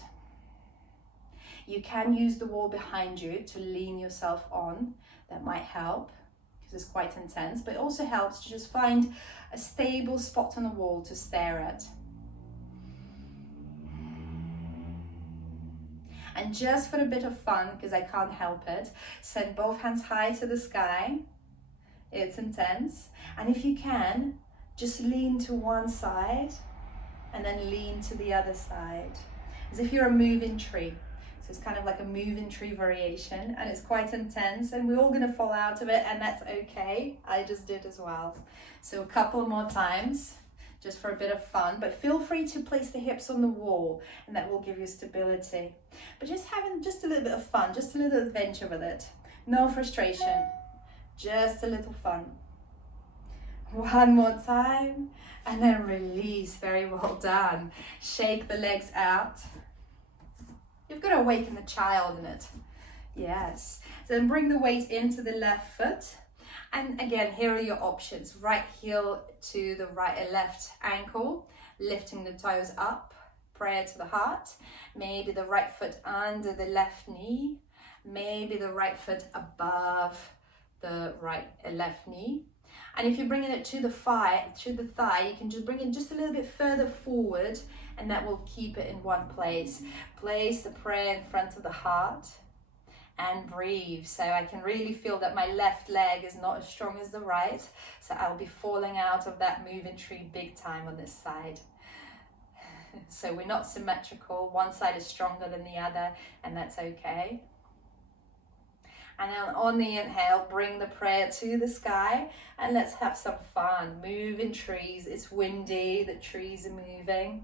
You can use the wall behind you to lean yourself on. That might help because it's quite intense, but it also helps to just find a stable spot on the wall to stare at. And just for a bit of fun, because I can't help it, send both hands high to the sky. It's intense. And if you can, just lean to one side and then lean to the other side, as if you're a moving tree. So it's kind of like a moving tree variation, and it's quite intense, and we're all gonna fall out of it, and that's okay. I just did as well. So a couple more times, just for a bit of fun, but feel free to place the hips on the wall, and that will give you stability. But just having just a little bit of fun, just a little adventure with it. No frustration, just a little fun. One more time, and then release. Very well done. Shake the legs out. You've got to awaken the child in it. Yes. So then bring the weight into the left foot. And again, here are your options. Right heel to the right or left ankle, lifting the toes up, prayer to the heart. Maybe the right foot under the left knee. Maybe the right foot above the right or left knee. And if you're bringing it to the thigh, you can just bring it just a little bit further forward, and that will keep it in one place. Place the prayer in front of the heart and breathe. So I can really feel that my left leg is not as strong as the right. So I'll be falling out of that moving tree big time on this side. So we're not symmetrical. One side is stronger than the other, and that's okay. And then on the inhale, bring the prayer to the sky, and let's have some fun. Moving trees, it's windy, the trees are moving.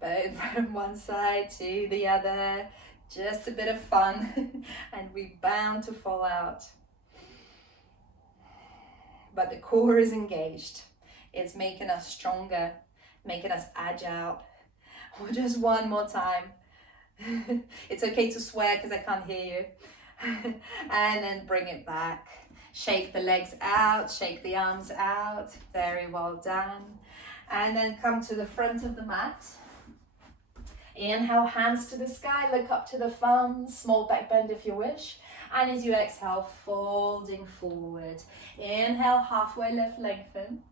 Both from one side to the other, just a bit of fun, and we're bound to fall out. But the core is engaged. It's making us stronger, making us agile. Or just one more time. It's okay to swear because I can't hear you. And then bring it back. Shake the legs out, shake the arms out. Very well done. And then come to the front of the mat. Inhale, hands to the sky, look up to the thumbs, small back bend if you wish. And as you exhale, folding forward. Inhale, halfway lift, lengthen.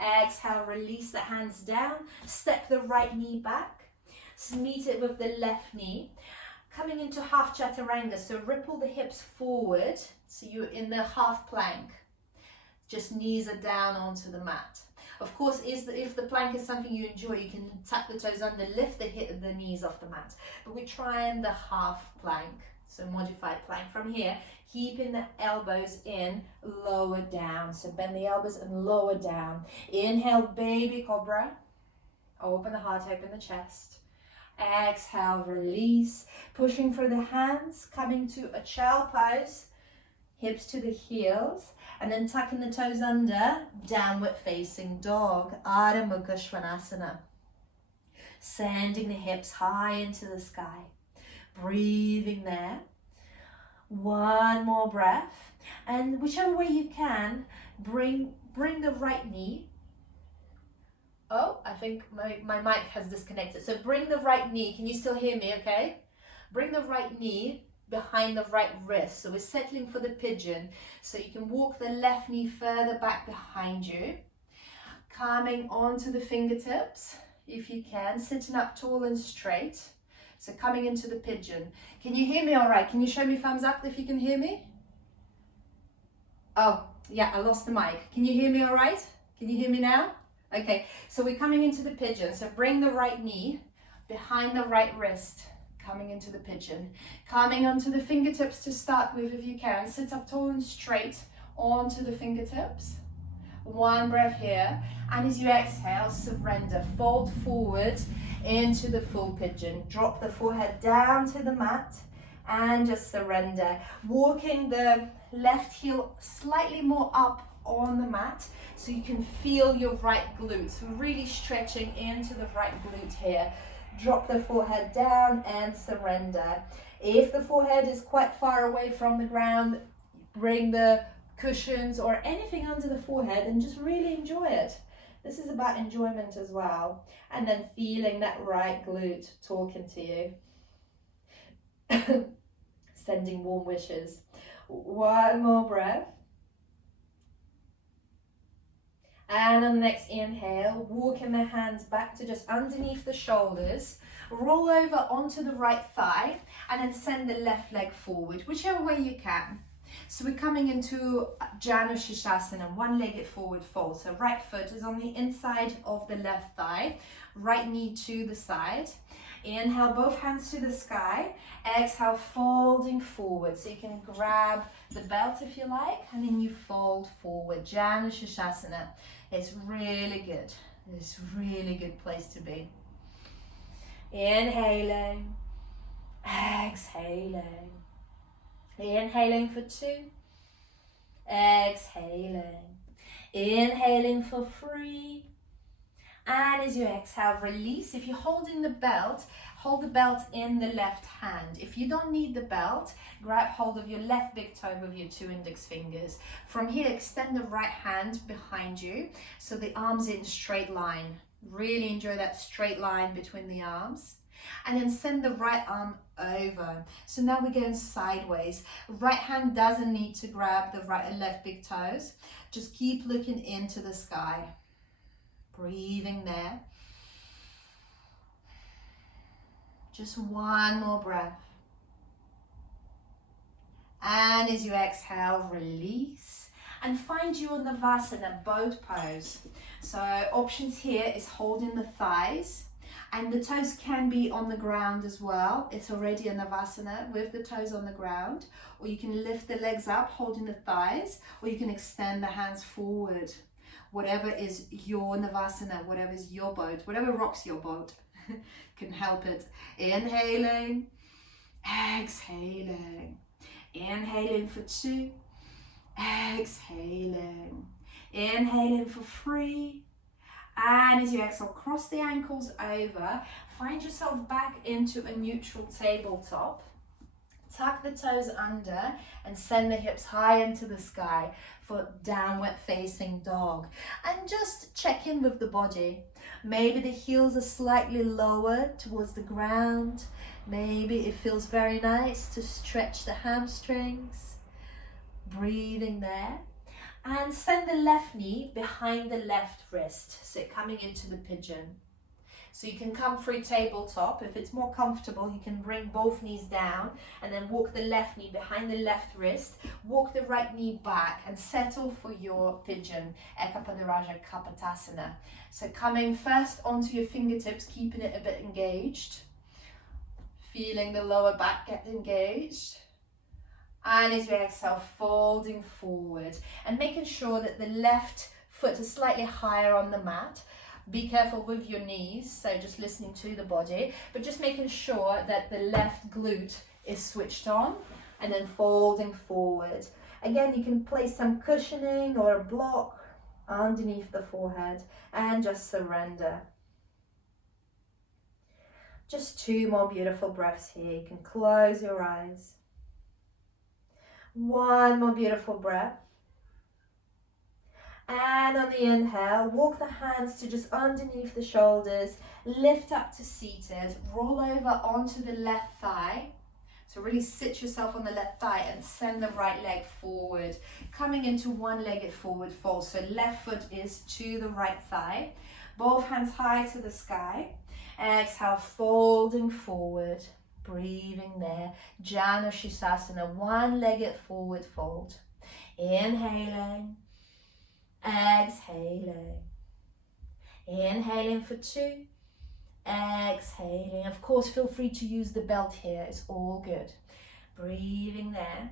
Exhale, release the hands down. Step the right knee back. Meet it with the left knee. Coming into half chaturanga, so ripple the hips forward, so you're in the half plank. Just knees are down onto the mat. Of course, if the plank is something you enjoy, you can tuck the toes under, lift the knees off the mat. But we're trying the half plank, so modified plank. From here, keeping the elbows in, lower down. So bend the elbows and lower down. Inhale, baby cobra. Open the heart, open the chest. Exhale, release. Pushing through the hands, coming to a child pose. Hips to the heels. And then tucking the toes under. Downward facing dog. Ardha Mukha Svanasana. Sending the hips high into the sky. Breathing there. One more breath. And whichever way you can, bring the right knee. Oh, I think my mic has disconnected. So bring the right knee. Can you still hear me, okay? Bring the right knee behind the right wrist. So we're settling for the pigeon. So you can walk the left knee further back behind you. Coming onto the fingertips, if you can. Sitting up tall and straight. So coming into the pigeon. Can you hear me all right? Can you show me thumbs up if you can hear me? Oh, yeah, I lost the mic. Can you hear me all right? Can you hear me now? Okay, so we're coming into the pigeon. So bring the right knee behind the right wrist. Coming into the pigeon. Coming onto the fingertips to start with if you can. Sit up tall and straight onto the fingertips. One breath here. And as you exhale, surrender. Fold forward into the full pigeon. Drop the forehead down to the mat and just surrender. Walking the left heel slightly more up on the mat so you can feel your right glute. So really stretching into the right glute here. Drop the forehead down and surrender. If the forehead is quite far away from the ground, bring the cushions or anything under the forehead and just really enjoy it. This is about enjoyment as well. And then feeling that right glute talking to you. Sending warm wishes. One more breath. And on the next inhale, walking the hands back to just underneath the shoulders. Roll over onto the right thigh and then send the left leg forward, whichever way you can. So we're coming into Janu Shishasana, one-legged forward fold. So right foot is on the inside of the left thigh, right knee to the side. Inhale, both hands to the sky. Exhale, folding forward. So you can grab the belt if you like, and then you fold forward. Janu Shishasana. It's really good. It's a really good place to be. Inhaling. Exhaling. Inhaling for 2. Exhaling. Inhaling for 3. And as you exhale, release. If you're holding the belt, hold the belt in the left hand. If you don't need the belt, grab hold of your left big toe with your 2 index fingers. From here, extend the right hand behind you so the arms in straight line. Really enjoy that straight line between the arms. And then send the right arm over. So now we're going sideways. Right hand doesn't need to grab the right and left big toes. Just keep looking into the sky. Breathing there. Just one more breath. And as you exhale, release. And find your Navasana, boat pose. So options here is holding the thighs. And the toes can be on the ground as well. It's already a Navasana with the toes on the ground. Or you can lift the legs up, holding the thighs. Or you can extend the hands forward. Whatever is your Navasana, whatever is your boat, whatever rocks your boat can help it. Inhaling, exhaling. Inhaling for 2, exhaling. Inhaling for 3. And as you exhale, cross the ankles over. Find yourself back into a neutral tabletop. Tuck the toes under and send the hips high into the sky for downward facing dog. And just check in with the body. Maybe the heels are slightly lower towards the ground. Maybe it feels very nice to stretch the hamstrings. Breathing there. And send the left knee behind the left wrist. So coming into the pigeon. So you can come through tabletop. If it's more comfortable, you can bring both knees down and then walk the left knee behind the left wrist. Walk the right knee back and settle for your pigeon, Ekapadaraja Kapotasana. So coming first onto your fingertips, keeping it a bit engaged. Feeling the lower back get engaged. And as you exhale, folding forward and making sure that the left foot is slightly higher on the mat. Be careful with your knees, so just listening to the body, but just making sure that the left glute is switched on, and then folding forward. Again, you can place some cushioning or a block underneath the forehead and just surrender. Just 2 more beautiful breaths here. You can close your eyes. 1 more beautiful breath. And on the inhale, walk the hands to just underneath the shoulders, lift up to seated, roll over onto the left thigh. So really sit yourself on the left thigh and send the right leg forward, coming into one-legged forward fold. So left foot is to the right thigh, both hands high to the sky. Exhale, folding forward, breathing there. Janu Sirsasana, one-legged forward fold. Inhaling. Exhaling. Inhaling for 2. Exhaling. Of course, feel free to use the belt here. It's all good. Breathing there.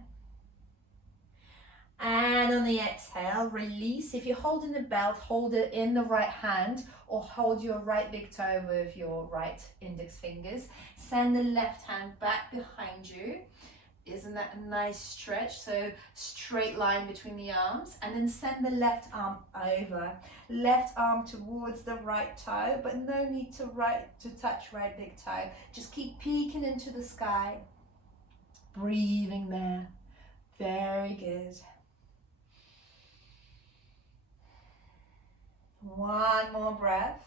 And on the exhale, release. If you're holding the belt, hold it in the right hand or hold your right big toe with your right index fingers. Send the left hand back behind you. Isn't that a nice stretch? So straight line between the arms, and then send the left arm over. Left arm towards the right toe, but no need to touch right big toe. Just keep peeking into the sky. Breathing there. Very good. 1 more breath.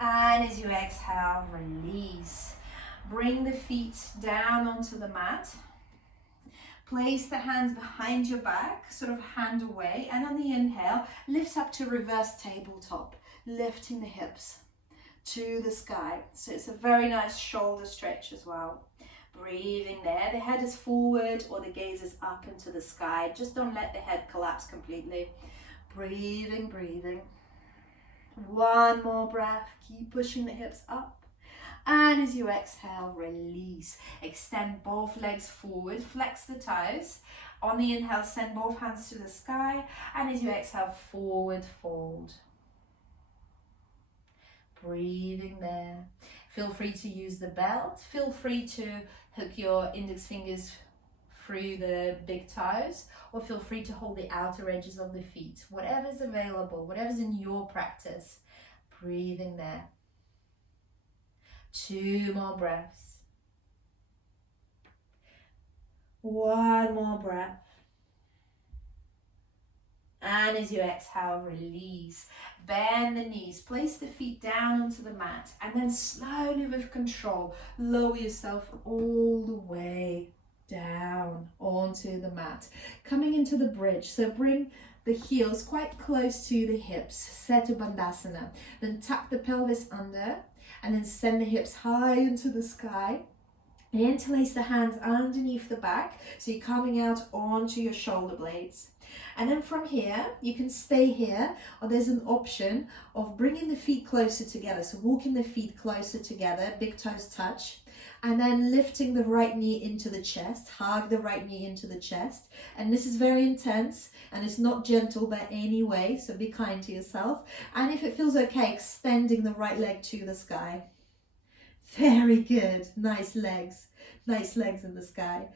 And as you exhale, release. Bring the feet down onto the mat. Place the hands behind your back, sort of hand away. And on the inhale, lift up to reverse tabletop, lifting the hips to the sky. So it's a very nice shoulder stretch as well. Breathing there. The head is forward or the gaze is up into the sky. Just don't let the head collapse completely. Breathing, breathing. 1 more breath. Keep pushing the hips up. And as you exhale, release. Extend both legs forward, flex the toes. On the inhale, send both hands to the sky. And as you exhale, forward fold. Breathing there. Feel free to use the belt. Feel free to hook your index fingers through the big toes, or feel free to hold the outer edges of the feet. Whatever's available, whatever's in your practice. Breathing there. 2 more breaths. 1 more breath. And as you exhale, release. Bend the knees, place the feet down onto the mat, and then slowly with control, lower yourself all the way down onto the mat. Coming into the bridge, so bring the heels quite close to the hips, Setu Bandhasana. Then tuck the pelvis under, and then send the hips high into the sky. Interlace the hands underneath the back, so you're coming out onto your shoulder blades. And then from here, you can stay here, or there's an option of bringing the feet closer together. So walking the feet closer together, big toes touch, and then lifting the right knee into the chest, hug the right knee into the chest. And this is very intense, and it's not gentle by any way, so be kind to yourself. And if it feels okay, extending the right leg to the sky. Very good, nice legs in the sky.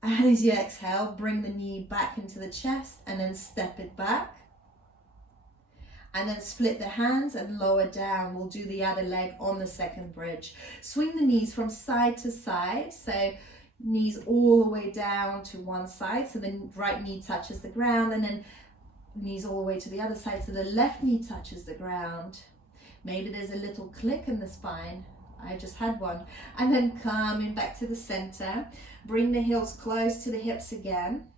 And as you exhale, bring the knee back into the chest and then step it back. And then split the hands and lower down. We'll do the other leg on the second bridge. Swing the knees from side to side. So knees all the way down to one side. So the right knee touches the ground, and then knees all the way to the other side. So the left knee touches the ground. Maybe there's a little click in the spine. I just had one. And then coming back to the center. Bring the heels close to the hips again.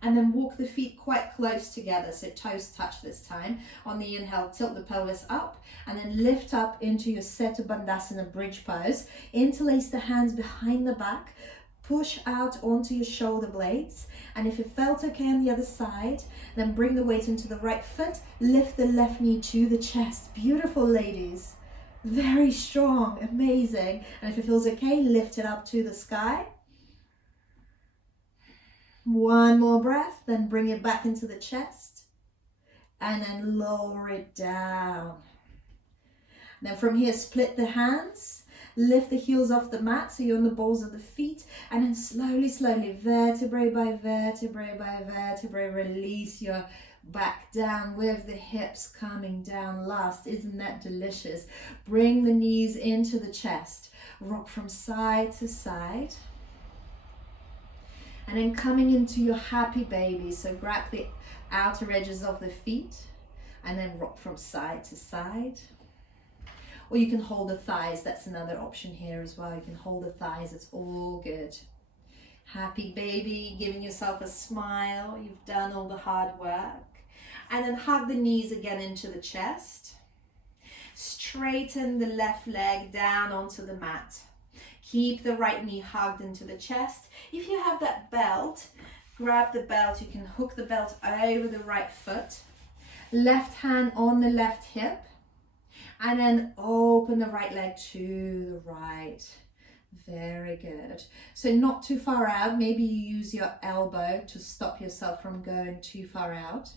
And then walk the feet quite close together, so toes touch this time. On the inhale, tilt the pelvis up, and then lift up into your Setu Bandhasana bridge pose. Interlace the hands behind the back. Push out onto your shoulder blades. And if it felt okay on the other side, then bring the weight into the right foot. Lift the left knee to the chest. Beautiful, ladies. Very strong, amazing. And if it feels okay, lift it up to the sky. 1 more breath, then bring it back into the chest. and then lower it down. Then from here, split the hands, lift the heels off the mat so you're on the balls of the feet, and then slowly, slowly, vertebrae by vertebrae by vertebrae, release your back down with the hips coming down last. Isn't that delicious? Bring the knees into the chest, rock from side to side, and then coming into your happy baby. So grab the outer edges of the feet and then rock from side to side. Or you can hold the thighs, that's another option here as well. You can hold the thighs, it's all good. Happy baby, giving yourself a smile, you've done all the hard work. And then hug the knees again into the chest. Straighten the left leg down onto the mat. Keep the right knee hugged into the chest. If you have that belt, grab the belt, you can hook the belt over the right foot. Left hand on the left hip. And then open the right leg to the right. Very good. So not too far out. Maybe you use your elbow to stop yourself from going too far out.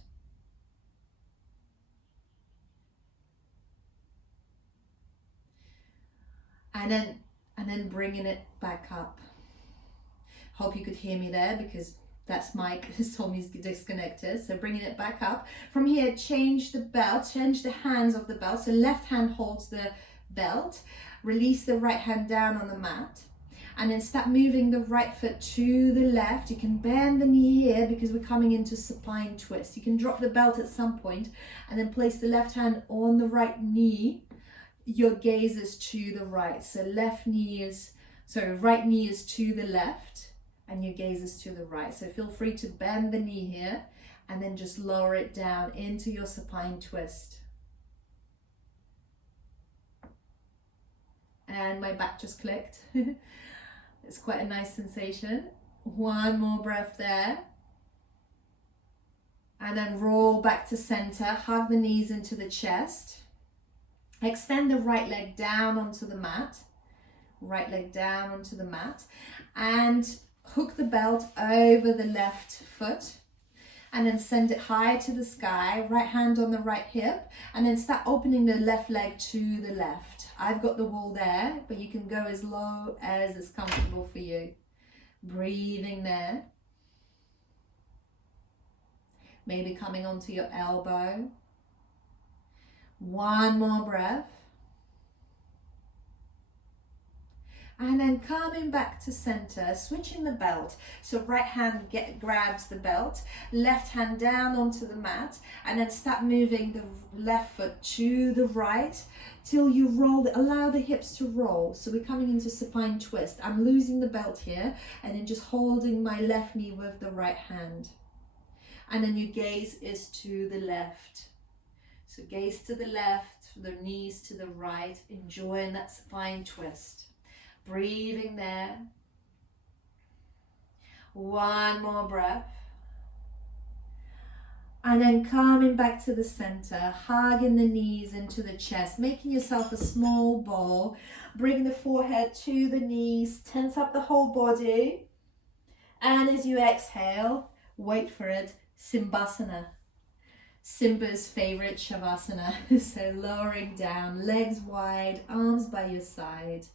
And then bringing it back up. Hope you could hear me there because that's mic told me is disconnected. So bringing it back up. From here, change the belt, change the hands of the belt. So left hand holds the belt. Release the right hand down on the mat. And then start moving the right foot to the left. You can bend the knee here because we're coming into supine twist. You can drop the belt at some point and then place the left hand on the right knee. Your gaze is to the right. So right knee is to the left. And your gaze is to the right. So feel free to bend the knee here and then just lower it down into your supine twist. And my back just clicked. It's quite a nice sensation. One more breath there. And then roll back to center. Hug the knees into the chest. Extend the right leg down onto the mat. Right leg down onto the mat. And hook the belt over the left foot and then send it high to the sky, right hand on the right hip, and then start opening the left leg to the left. I've got the wall there, but you can go as low as is comfortable for you. Breathing there. Maybe coming onto your elbow. One more breath. And then coming back to center, switching the belt. So right hand grabs the belt, left hand down onto the mat, and then start moving the left foot to the right till you allow the hips to roll. So we're coming into supine twist. I'm losing the belt here and then just holding my left knee with the right hand. And then your gaze is to the left. So gaze to the left, the knees to the right, enjoying that supine twist. Breathing there. One more breath. And then coming back to the center, hugging the knees into the chest, making yourself a small ball. Bring the forehead to the knees, tense up the whole body. And as you exhale, wait for it, Simbasana. Simba's favorite Shavasana. So lowering down, legs wide, arms by your side.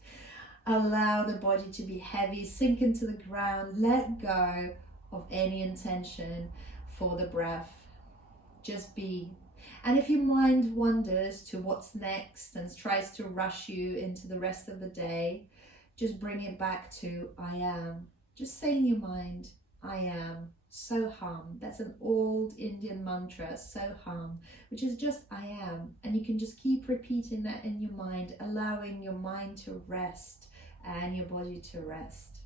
Allow the body to be heavy, sink into the ground, let go of any intention for the breath. Just be. And if your mind wanders to what's next and tries to rush you into the rest of the day, just bring it back to I am. Just say in your mind, I am. So hum. That's an old Indian mantra, so hum, which is just I am. And you can just keep repeating that in your mind, allowing your mind to rest and your body to rest.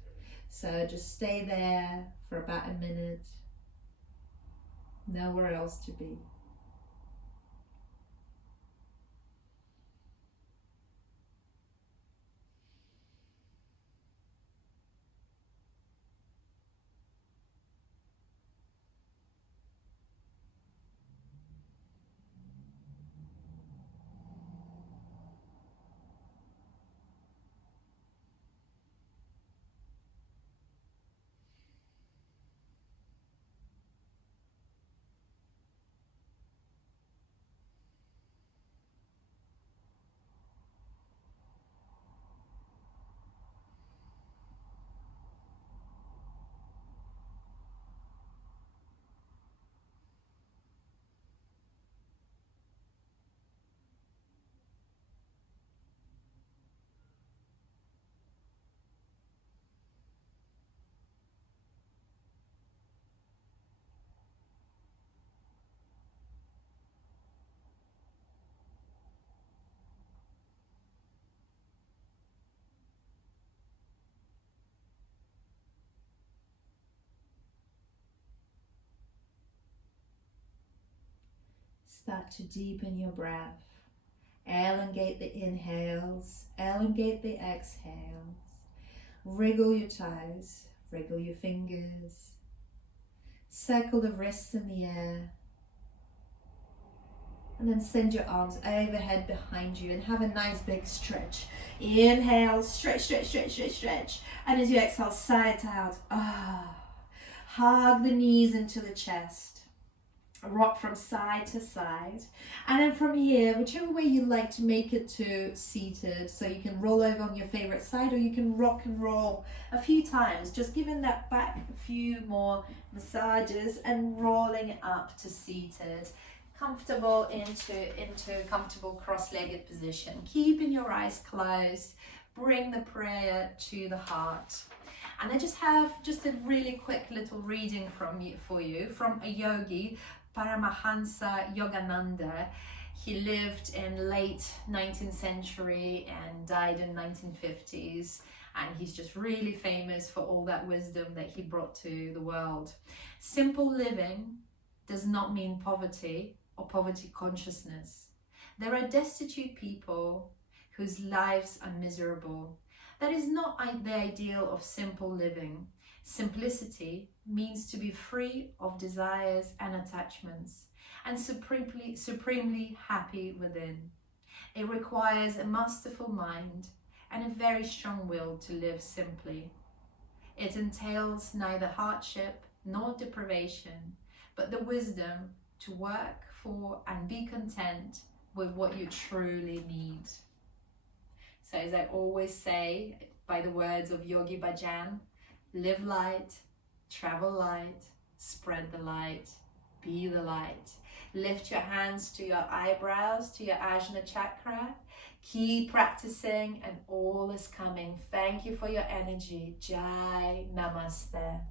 So just stay there for about a minute. Nowhere else to be. Start to deepen your breath. Elongate the inhales, elongate the exhales. Wriggle your toes, wriggle your fingers. Circle the wrists in the air. And then send your arms overhead behind you and have a nice big stretch. Inhale, stretch, stretch, stretch, stretch, stretch. And as you exhale, side to out. Hug the knees into the chest. Rock from side to side. And then from here, whichever way you like to make it to seated, so you can roll over on your favorite side or you can rock and roll a few times, just giving that back a few more massages and rolling up to seated. Comfortable into comfortable cross-legged position. Keeping your eyes closed. Bring the prayer to the heart. And I just have a really quick little reading for you from a yogi, Paramahansa Yogananda. He lived in late 19th century and died in 1950s. And he's just really famous for all that wisdom that he brought to the world. Simple living does not mean poverty or poverty consciousness. There are destitute people whose lives are miserable. That is not the ideal of simple living. Simplicity means to be free of desires and attachments and supremely happy within. It requires a masterful mind and a very strong will to live simply. It entails neither hardship nor deprivation, but the wisdom to work for and be content with what you truly need. So as I always say, by the words of Yogi Bhajan, live light, travel light, spread the light, be the light. Lift your hands to your eyebrows, to your Ajna chakra. Keep practicing and all is coming. Thank you for your energy. Jai Namaste.